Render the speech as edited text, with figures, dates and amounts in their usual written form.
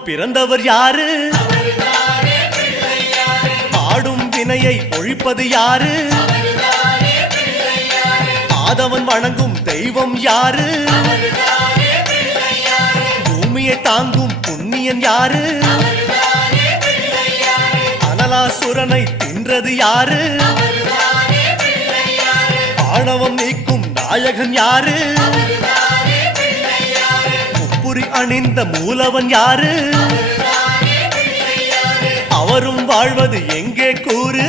பிறந்தவர் யாரு? ஆடும் வினையை ஒழிப்பது யாரு? ஆதவன் வணங்கும் தெய்வம் யாரு? பூமியை தாங்கும் புண்ணியன் யாரு? அனலாசுரனை தின்றது யாரு? ஆணவம் நீக்கும் நாயகன் யாரு? முப்புரி அணிந்த மூலவன் யாரு? அவரும் வாழ்வது எங்கே கூறு?